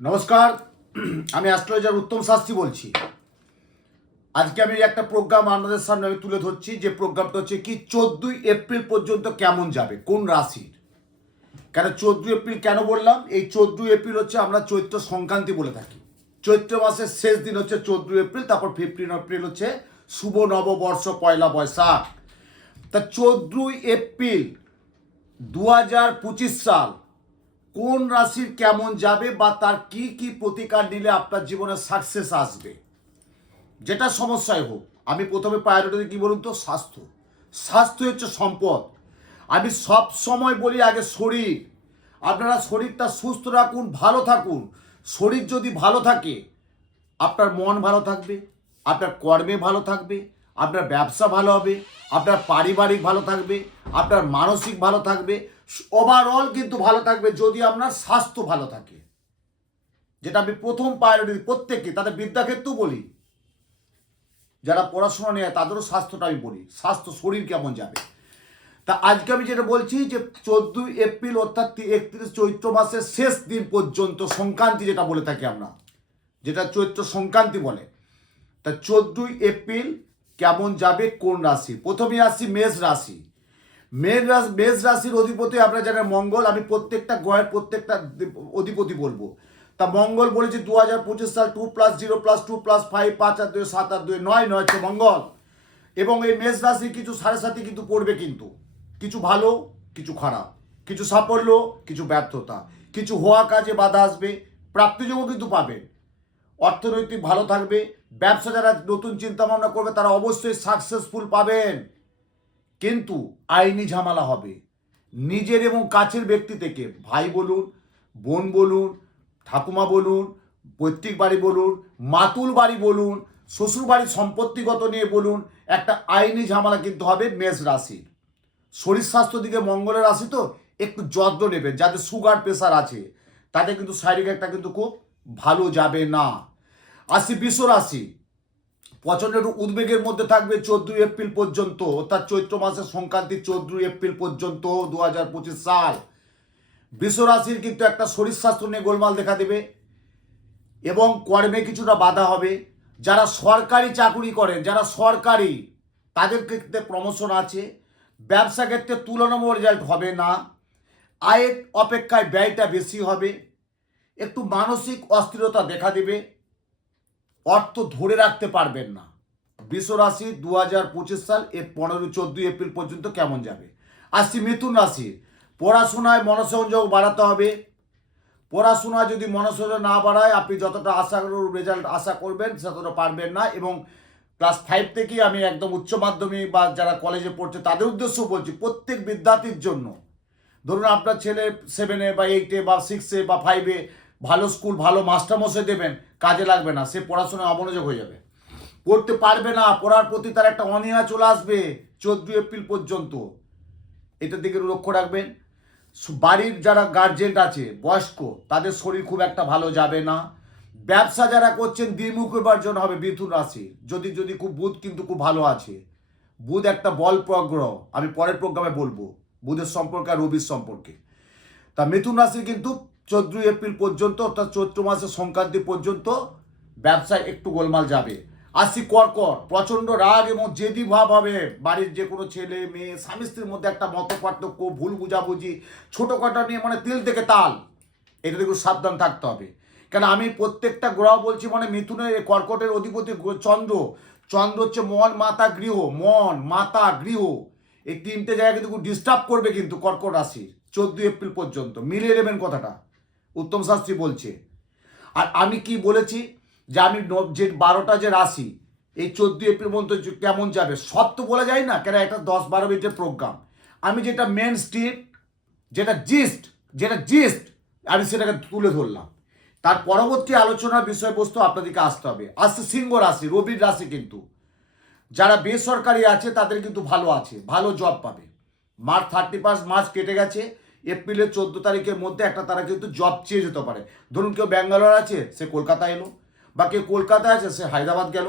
নমস্কার, আমি অ্যাস্ট্রোলজার উত্তম শাস্ত্রী বলছি। আজকে আমি একটা প্রোগ্রাম আপনাদের সামনে আমি তুলে ধরছি, যে প্রোগ্রামটা হচ্ছে কি 14ই এপ্রিল পর্যন্ত কেমন যাবে, কোন রাশির। কেন 14 এপ্রিল কেন বললাম? এই 14 এপ্রিল হচ্ছে আমরা চৈত্র সংক্রান্তি বলে থাকি। চৈত্র মাসের শেষ দিন হচ্ছে 14 এপ্রিল, তারপর 15 এপ্রিল হচ্ছে শুভ নববর্ষ, পয়লা বৈশাখ। তা 14 এপ্রিল 2025 সাল কোন রাশির কেমন যাবে বা তার কি কি প্রতিকার নিলে আপনার জীবনে সাকসেস আসবে, যেটা সমস্যায় হোক। আমি প্রথমে প্রায়োরিটি কি বলুন তো? স্বাস্থ্য। স্বাস্থ্য হচ্ছে সম্পদ। আমি সব সময় বলি আগে শরীর। আপনারা শরীরটা সুস্থ রাখুন, ভালো থাকুন। শরীর যদি ভালো থাকে, আপনার মন ভালো থাকবে, আপনার কর্মে ভালো থাকবে, আপনার ব্যবসা ভালো হবে, আপনার পারিবারিক ভালো থাকবে, আপনার মানসিক ভালো থাকবে, ওভারঅল কিন্তু ভালো থাকবে যদি আপনার স্বাস্থ্য ভালো থাকে। যেটা আমি প্রথম প্রায়োরিটি প্রত্যেককে, তাদের বিদ্যাক্ষেত্রেও বলি, যারা পড়াশোনা নেয় তাদেরও স্বাস্থ্যটা আমি বলি, স্বাস্থ্য শরীর কেমন যাবে। তা আজকে আমি যেটা বলছি যে 14 এপ্রিল অর্থাৎ 31 চৈত্র মাসের শেষ দিন পর্যন্ত, সংক্রান্তি যেটা বলে থাকি আমরা, যেটা চৈত্র সংক্রান্তি বলে, তা 14 এপ্রিল কেমন যাবে কোন রাশি। প্রথমে আসছি মেষ রাশি। মেষ রাশির অধিপতি আপনারা জানেন মঙ্গল। আমি প্রত্যেকটা গ্রহের প্রত্যেকটা অধিপতি বলবো। তা মঙ্গল বলেছে 2025 সাল 2+0+2+5 5+2 7+2 9 হচ্ছে মঙ্গল। এবং এই মেষ রাশি কিছু সাড়ে সাথে কিন্তু পড়বে, কিন্তু কিছু ভালো, কিছু খারাপ, কিছু সাফল্য, কিছু ব্যর্থতা, কিছু হওয়া কাজে বাধা আসবে, প্রাপ্তিযোগও কিন্তু পাবেন। অর্থনৈতিক ভালো থাকবে। ব্যবসা যারা নতুন চিন্তা ভাবনা করবে তারা অবশ্যই সাকসেসফুল পাবেন, কিন্তু আইনি ঝামেলা হবে। নিজের এবং কাছের ব্যক্তি থেকে, ভাই বলুন, বোন বলুন, ঠাকুমা বলুন, পৈতৃক বাড়ি বলুন, মাতুল বাড়ি বলুন, শ্বশুর বাড়ির সম্পত্তিগত নিয়ে বলুন, একটা আইনি ঝামেলা কিন্তু হবে মেষ রাশির। শরীর স্বাস্থ্য দিকে মঙ্গলের রাশি তো একটু যত্ন নেবেন। যাদের সুগার প্রেশার আছে তাদের কিন্তু শারীরিক একটা কিন্তু খুব ভালো যাবে না। আসি বৃষ রাশি। প্রচণ্ড একটু উদ্বেগের মধ্যে থাকবে 14 এপ্রিল পর্যন্ত, অর্থাৎ চৈত্র মাসের সংক্রান্তি 14 এপ্রিল পর্যন্ত 2025 সাল। বৃষ রাশির কিন্তু একটা শরীর স্বাস্থ্য নিয়ে গোলমাল দেখা দেবে এবং কর্মে কিছুটা বাধা হবে। যারা সরকারি চাকুরি করেন, যারা সরকারি, তাদের ক্ষেত্রে প্রমোশন আছে। ব্যবসা ক্ষেত্রে তুলনামূলক রেজাল্ট হবে না। আয়ের অপেক্ষায় ব্যয়টা বেশি হবে। একটু মানসিক অস্থিরতা দেখা দেবে। অর্থ ধরে রাখতে পারবেন না। বৃষ রাশি 2025 সাল 14 এপ্রিল পর্যন্ত কেমন যাবে। আসছি মিথুন রাশি। পড়াশোনায় মনোসংযোগ বাড়াতে হবে। পড়াশোনা যদি মনোসংযোগ না বাড়ায়, আপনি যতটা রেজাল্ট আশা করবেন ততটা পারবেন না। এবং ক্লাস 5 থেকেই আমি একদম উচ্চ মাধ্যমিক বা যারা কলেজে পড়ছে তাদের উদ্দেশ্যও বলছি, প্রত্যেক বিদ্যার্থীর জন্য। ধরুন আপনার ছেলে 7-এ বা 8-এ বা 6-এ বা 5-এ ভালো স্কুল, ভালো মাস্টারমশাই দেবেন, কাজে লাগবে না, সে পড়াশোনায় অমনোযোগ হয়ে যাবে, পড়তে পারবে না, পড়ার প্রতি তার একটা অনীহা চলে আসবে 14 এপ্রিল পর্যন্ত। এটার দিকে লক্ষ্য রাখবেন। বাড়ির যারা গার্জেন আছে বয়স্ক, তাদের শরীর খুব একটা ভালো যাবে না। ব্যবসা যারা করছেন দ্বিমুখী উপার্জন হবে মিথুন রাশি, যদি খুব বুধ কিন্তু খুব ভালো আছে। বুধ একটা বল প্রগ্রহ, আমি পরের প্রোগ্রামে বলবো বুধের সম্পর্কে আর রবির সম্পর্কে। তা মিথুন রাশি কিন্তু 14 এপ্রিল পর্যন্ত, অর্থাৎ চৈত্র মাসের সংক্রান্তি পর্যন্ত ব্যবসায় একটু গোলমাল যাবে। আসি কর্কট। প্রচণ্ড রাগ এবং জেদি ভাব হবে। বাড়ির যে কোনো ছেলে মেয়ে স্বামী স্ত্রীর মধ্যে একটা মত পার্থক্য, ভুল বুঝাবুঝি, ছোটোখাটো নিয়ে মানে তিল থেকে তাল, এটা একটু সাবধান থাকতে হবে। কেন আমি প্রত্যেকটা গ্রহ বলছি, মানে মিথুনের কর্কটের অধিপতি চন্দ্র। চন্দ্র হচ্ছে মন, মাতা, গৃহ। মন, মাতা, গৃহ, এই তিনটে জায়গা কিন্তু খুব ডিস্টার্ব করবে কিন্তু কর্কট রাশির 14 এপ্রিল পর্যন্ত। মিলিয়ে নেবেন কথাটা, উত্তম শাস্ত্রী বলছে। আর আমি কি বলেছি যে আমি যে 12টা যে রাশি এই 14 এপ্রিল পর্যন্ত কেমন যাবে সব তো বলা যায় না, কেন একটা 10-12 মিনিটের প্রোগ্রাম। আমি যেটা মেন স্ট্রিপ, যেটা জিস্ট আমি সেটাকে তুলে ধরলাম। তার পরবর্তী আলোচনার বিষয়বস্তু আপনাদেরকে আসতে হবে। আসছে সিংহ রাশি, রবির রাশি। কিন্তু যারা বেসরকারি আছে তাদের কিন্তু ভালো আছে, ভালো জব পাবে। 31 মার্চ কেটে গেছে, এপ্রিলের 14 তারিখের মধ্যে একটা তারা কিন্তু জব চেয়ে যেতে পারে। ধরুন কেউ ব্যাঙ্গালোর আছে, সে কলকাতা এলো, বা কেউ কলকাতায় আছে সে হায়দ্রাবাদ গেল,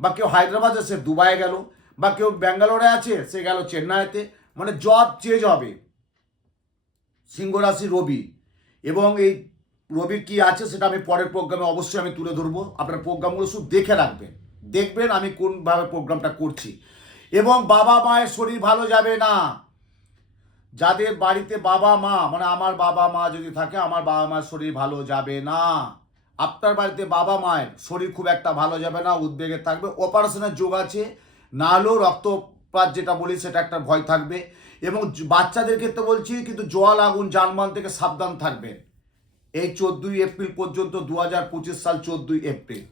বা কেউ হায়দ্রাবাদে সে দুবাই গেল, বা কেউ ব্যাঙ্গালোরে আছে সে গেল চেন্নাইতে, মানে জব চেঞ্জ হবে। সিংহ রাশি রবি এবং এই রবির কি আছে সেটা আমি পরের প্রোগ্রামে অবশ্যই আমি তুলে ধরবো। আপনার প্রোগ্রামগুলো শুধু দেখে রাখবেন, দেখবেন আমি কোনভাবে প্রোগ্রামটা করছি। এবং বাবা মায়ের শরীর ভালো যাবে না, যাদের বাড়িতে বাবা মা, মানে আমার বাবা মা যদি থাকে, আমার বাবা মার শরীর ভালো যাবে না। আপনার বাড়িতে বাবা মায়ের শরীর খুব একটা ভালো যাবে না, উদ্বেগে থাকবে, অপারেশনের যোগ আছে, না হলেও রক্তপাত যেটা বলি সেটা একটা ভয় থাকবে। এবং বাচ্চাদের ক্ষেত্রে বলছি কিন্তু জল আগুন জানমাল থেকে সাবধান থাকবেন এই 14ই এপ্রিল পর্যন্ত, 2025 সাল 14ই এপ্রিল।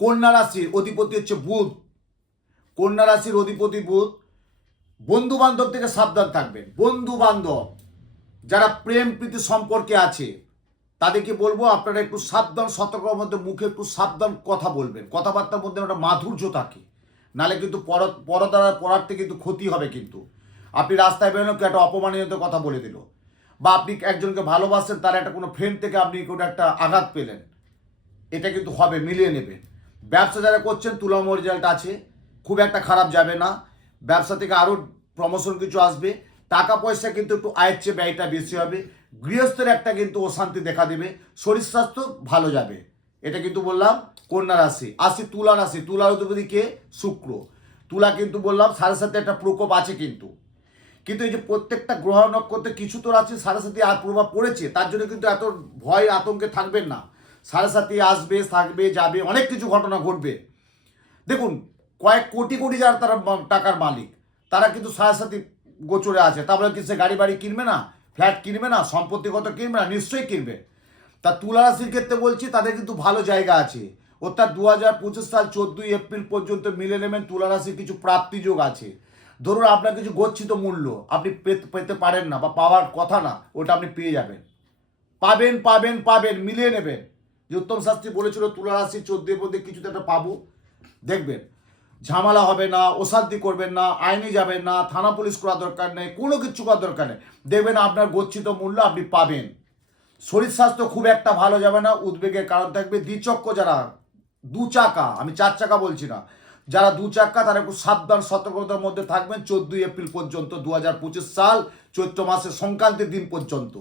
কন্যা রাশির অধিপতি হচ্ছে বুধ, কন্যা রাশির অধিপতি বুধ। বন্ধু বান্ধব থেকে সাবধান থাকবেন। বন্ধু বান্ধব যারা প্রেম প্রীতি সম্পর্কে আছে তাদেরকে বলবো আপনারা একটু সাবধান, সতর্কতার মধ্যে মুখে একটু সাবধান কথা বলবেন, কথাবার্তার মধ্যে একটা মাধুর্য থাকে, নাহলে কিন্তু পড়াতে কিন্তু ক্ষতি হবে। কিন্তু আপনি রাস্তায় বেরোলেন কেউ একটা অপমানিত কথা বলে দিল, বা আপনি একজনকে ভালোবাসেন তার একটা কোনো ফ্রেন্ড থেকে আপনি কোনো একটা আঘাত পেলেন, এটা কিন্তু হবে, মিলিয়ে নেবেন। ব্যবসা যারা করছেন তুলাম রেজাল্ট আছে, খুব একটা খারাপ যাবে না। ব্যবসা থেকে আরও প্রমোশন কিছু আসবে। টাকা পয়সা কিন্তু একটু আয়ের চেয়ে ব্যয়টা বেশি হবে। গৃহস্থের একটা কিন্তু অশান্তি দেখা দেবে। শরীর স্বাস্থ্য ভালো যাবে, এটা কিন্তু বললাম কন্যা রাশি। আসি তুলা রাশি। তুলার অধিপতি কে? শুক্র। তুলা কিন্তু বললাম 7.5 একটা প্রকোপ আছে, কিন্তু এই যে প্রত্যেকটা গ্রহ নক্ষত্রে কিছু তো আছে 7.5 আর প্রভাব পড়েছে, তার জন্য কিন্তু এত ভয় আতঙ্কে থাকবেন না। 7.5 আসবে, থাকবে, যাবে, অনেক কিছু ঘটনা ঘটবে। দেখুন কয়েক কোটি কোটি যারা তারা টাকার মালিক, তারা কিন্তু 7.5 গোচরে আছে। তারপরে কি সে গাড়ি বাড়ি কিনবে না, ফ্ল্যাট কিনবে না, সম্পত্তিগত কিনবে না? নিশ্চয়ই কিনবে। তা তুলা রাশির ক্ষেত্রে বলছি তাদের কিন্তু ভালো জায়গা আছে। অর্থাৎ 2025 সাল 14ই এপ্রিল পর্যন্ত মিলে নেবেন তুলা রাশির কিছু প্রাপ্তিযোগ আছে। ধরুন আপনার কিছু গচ্ছিত মূল্য আপনি পেতে পারেন না বা পাওয়ার কথা না, ওটা আপনি পেয়ে যাবেন, পাবেন পাবেন পাবেন, মিলিয়ে নেবেন। যে উত্তম শাস্ত্রী বলেছিল তুলা রাশি 14 মধ্যে কিছুতে একটা পাবো, দেখবেন ঝামেলা হবে না, অশান্তি করবেন না, আইনি যাবেন না, থানা পুলিশ করার দরকার নেই, কোনো কিছু করার দরকার নেই, দেখবেন আপনার গচ্ছিত মূল্য আপনি পাবেন। শরীর স্বাস্থ্য খুব একটা ভালো যাবে না, উদ্বেগের কারণ থাকবে। দ্বিচক্র যারা, দু চাকা, আমি 4 চাকা বলছি না, যারা 2 চাকা তারা একটু সাবধান সতর্কতার মধ্যে থাকবেন 14ই এপ্রিল পর্যন্ত, 2025 সাল চৈত্র মাসের সংক্রান্তির দিন পর্যন্ত।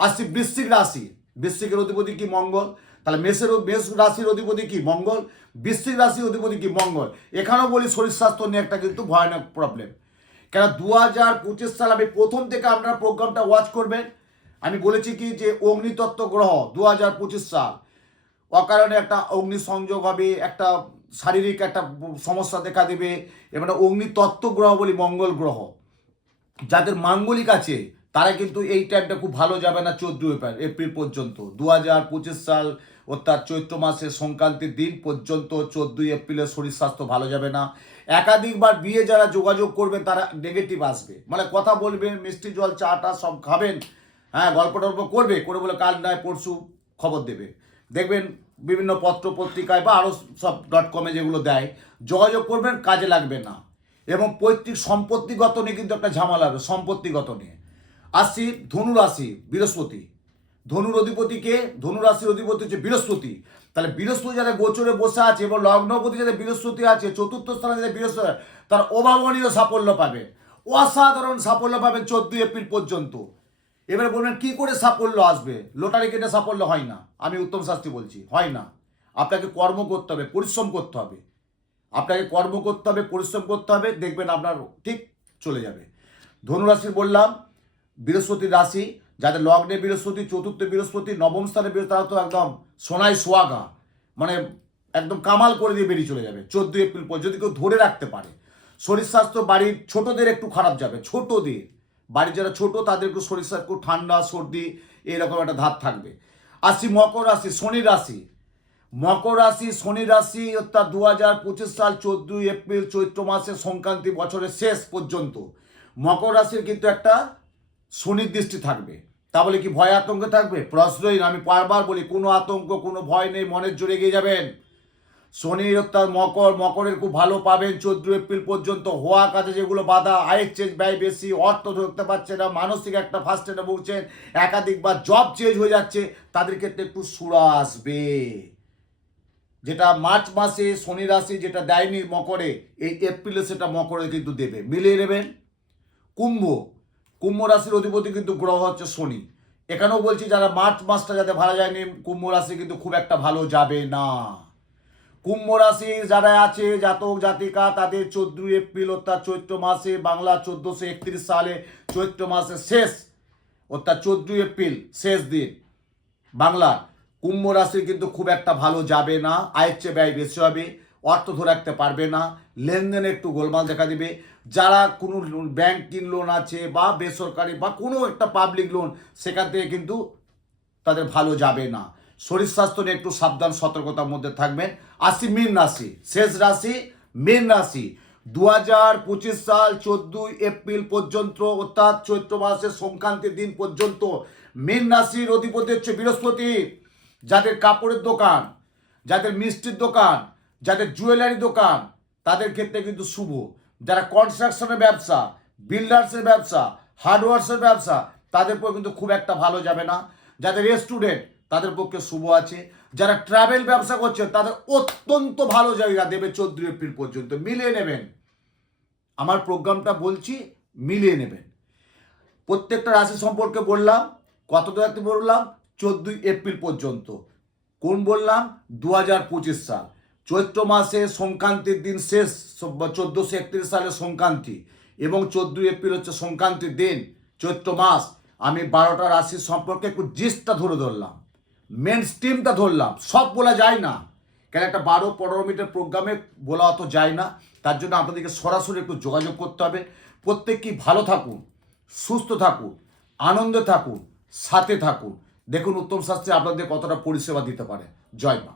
আসছি বৃশ্চিক রাশি। বৃশ্চিকের অধিপতি কি? মঙ্গল। তাহলে মেষ রাশির অধিপতি কি? মঙ্গল। বৃশ্চিক রাশির অধিপতি কি? মঙ্গল। এখানেও বলি শরীর স্বাস্থ্য নিয়ে একটা কিন্তু ভয়ানক প্রবলেম। কেন 2025 সাল আমি প্রথম থেকে আপনারা প্রোগ্রামটা ওয়াচ করবেন। আমি বলেছি কি যে অগ্নিতত্ত্ব গ্রহ 2025 সাল অকারণে একটা অগ্নি সংযোগ হবে, একটা শারীরিক একটা সমস্যা দেখা দেবে। এবার অগ্নিতত্ত্ব গ্রহ বলি মঙ্গল গ্রহ, যাদের মাঙ্গলিক আছে তারা কিন্তু এই টাইমটা খুব ভালো যাবে না 14 এপ্রিল পর্যন্ত, 2025 সাল অর্থাৎ চৈত্র মাসের সংক্রান্তির দিন পর্যন্ত 14ই এপ্রিলের শরীর স্বাস্থ্য ভালো যাবে না। একাধিকবার বিয়ে যারা যোগাযোগ করবেন তারা নেগেটিভ আসবে, মানে কথা বলবেন, মিষ্টি জল চাটা সব খাবেন, হ্যাঁ গল্প টল্প করবে, করে বলে কাল নয় পরশু খবর দেবে। দেখবেন বিভিন্ন পত্র পত্রিকায় বা আরও সব .com যেগুলো দেয়, যোগাযোগ করবেন, কাজে লাগবে না। এবং পৈতৃক সম্পত্তিগত নিয়ে কিন্তু একটা ঝামেলা হবে, সম্পত্তিগত নিয়ে। আসছি ধনু রাশি, বৃহস্পতি। ধনুর অধিপতিকে, ধনু রাশির অধিপতি হচ্ছে বৃহস্পতি। তাহলে বৃহস্পতি যাদের গোচরে বসে আছে এবং লগ্নপতি যাদের বৃহস্পতি আছে, চতুর্থ স্থানে যাদের বৃহস্পতি, তার অভাবনীয় সাফল্য পাবে, অসাধারণ সাফল্য পাবে 14 এপ্রিল পর্যন্ত। এবারে বলবেন কি করে সাফল্য আসবে? লটারি কেটে সাফল্য হয় না, আমি উত্তম শাস্ত্রী বলছি, হয় না। আপনাকে কর্ম করতে হবে, পরিশ্রম করতে হবে, আপনাকে কর্ম করতে হবে, পরিশ্রম করতে হবে, দেখবেন আপনার ঠিক চলে যাবে। ধনুরাশির বললাম বৃহস্পতির রাশি, যাদের লগ্নে বৃহস্পতি, চতুর্থ বৃহস্পতি, নবম স্থানে বৃহস্পতি, তারা তো একদম সোনায় সোয়াগা, মানে একদম কামাল করে দিয়ে বেরিয়ে চলে যাবে 14 এপ্রিল পর, যদি কেউ ধরে রাখতে পারে। শরীর স্বাস্থ্য বাড়ির ছোটদের একটু খারাপ যাবে, ছোটদের বাড়ির যারা ছোট তাদের একটু শরীর স্বাস্থ্য একটু ঠান্ডা সর্দি এরকম একটা ধাত থাকবে। আসি মকর রাশি, শনি রাশি। মকর রাশি, শনি রাশি অর্থাৎ 2025 সাল 14 এপ্রিল চৈত্র মাসের সংক্রান্তি বছরের শেষ পর্যন্ত মকর রাশির কিন্তু একটা শনির দৃষ্টি থাকবে। তা বলে কি ভয় আতঙ্কে থাকবে? প্রশ্নই না। আমি বারবার বলি কোনো আতঙ্ক কোনো ভয় নেই, মনের জোরে এগিয়ে যাবেন। শনির অর্থাৎ মকরের খুব ভালো পাবেন 14 এপ্রিল পর্যন্ত। হওয়া কাজে যেগুলো বাধা, আয়ের চেঞ্জ ব্যয় বেশি, অর্থ ধরতে পারছে না, মানসিক একটা ফার্স্টেডে ভুগছেন, একাধিকবার জব চেঞ্জ হয়ে যাচ্ছে, তাদের ক্ষেত্রে একটু সুরা আসবে। যেটা মার্চ মাসে শনি রাশি যেটা দেয়নি মকরে, এই এপ্রিলে সেটা মকরে কিন্তু দেবে, মিলিয়ে নেবেন। কুম্ভ রাশির অধিপতি কিন্তু গ্রহ হচ্ছে শনি। এখানেও বলছি যারা মার্চ মাসটা যাতে ভালো যায়নি, কুম্ভ রাশি কিন্তু খুব একটা ভালো যাবে না। কুম্ভ রাশি যারা আছে জাতক জাতিকা, তাদের 14 এপ্রিল অর্থাৎ চৈত্র মাসে, বাংলা 1431 সালে চৈত্র মাসের শেষ অর্থাৎ 14 এপ্রিল শেষ দিন বাংলা, কুম্ভ রাশি কিন্তু খুব একটা ভালো যাবে না। আয়ের চেয়ে ব্যয় বেশি হবে, অর্থ ধরে রাখতে পারবে না, লেনদেনে একটু গোলমাল দেখা দিবে। যারা কোনো ব্যাংকিং লোন আছে বা বেসরকারি বা কোনো একটা পাবলিক লোন, সেখান থেকে কিন্তু তাদের ভালো যাবে না। শরীর স্বাস্থ্য নিয়ে একটু সাবধান সতর্কতার মধ্যে থাকবেন। আসি মীন রাশি, শেষ রাশি মীন রাশি। 2025 সাল 14 এপ্রিল পর্যন্ত অর্থাৎ চৈত্র মাসের সংক্রান্তির দিন পর্যন্ত মীন রাশির অধিপতি হচ্ছে বৃহস্পতি। যাদের কাপড়ের দোকান, যাদের মিষ্টির দোকান, যাদের জুয়েলারি দোকান, তাদের ক্ষেত্রে কিন্তু শুভ। যারা কনস্ট্রাকশনের ব্যবসা, বিল্ডার্সের ব্যবসা, হার্ডওয়ার্সের ব্যবসা, তাদের পক্ষে কিন্তু খুব একটা ভালো যাবে না। যাদের স্টুডেন্ট, তাদের পক্ষে শুভ আছে। যারা ট্রাভেল ব্যবসা করছেন, তাদের অত্যন্ত ভালো জায়গা দেবে 14 এপ্রিল পর্যন্ত। মিলিয়ে নেবেন, আমার প্রোগ্রামটা বলছি, মিলিয়ে নেবেন। প্রত্যেকটা রাশি সম্পর্কে বললাম, কত রাতে বললাম 14 এপ্রিল পর্যন্ত। কোন বললাম? 2025 সাল চৈত্র মাসে সংক্রান্তির দিন শেষ, 1431 সালের সংক্রান্তি, এবং 14 এপ্রিল হচ্ছে সংক্রান্তির দিন চৈত্র মাস। আমি 12টা রাশির সম্পর্কে একটু জিস্টটা ধরে ধরলাম, মেন স্ট্রিমটা ধরলাম, সব বলা যায় না, কেন একটা 12-15 মিনিটের প্রোগ্রামে বলা অত যায় না। তার জন্য আপনাদেরকে সরাসরি একটু যোগাযোগ করতে হবে। প্রত্যেকেই ভালো থাকুন, সুস্থ থাকুন, আনন্দে থাকুন, সাথে থাকুন। দেখুন উত্তম শাস্ত্রী আপনাদের কতটা পরিষেবা দিতে পারে। জয় মা।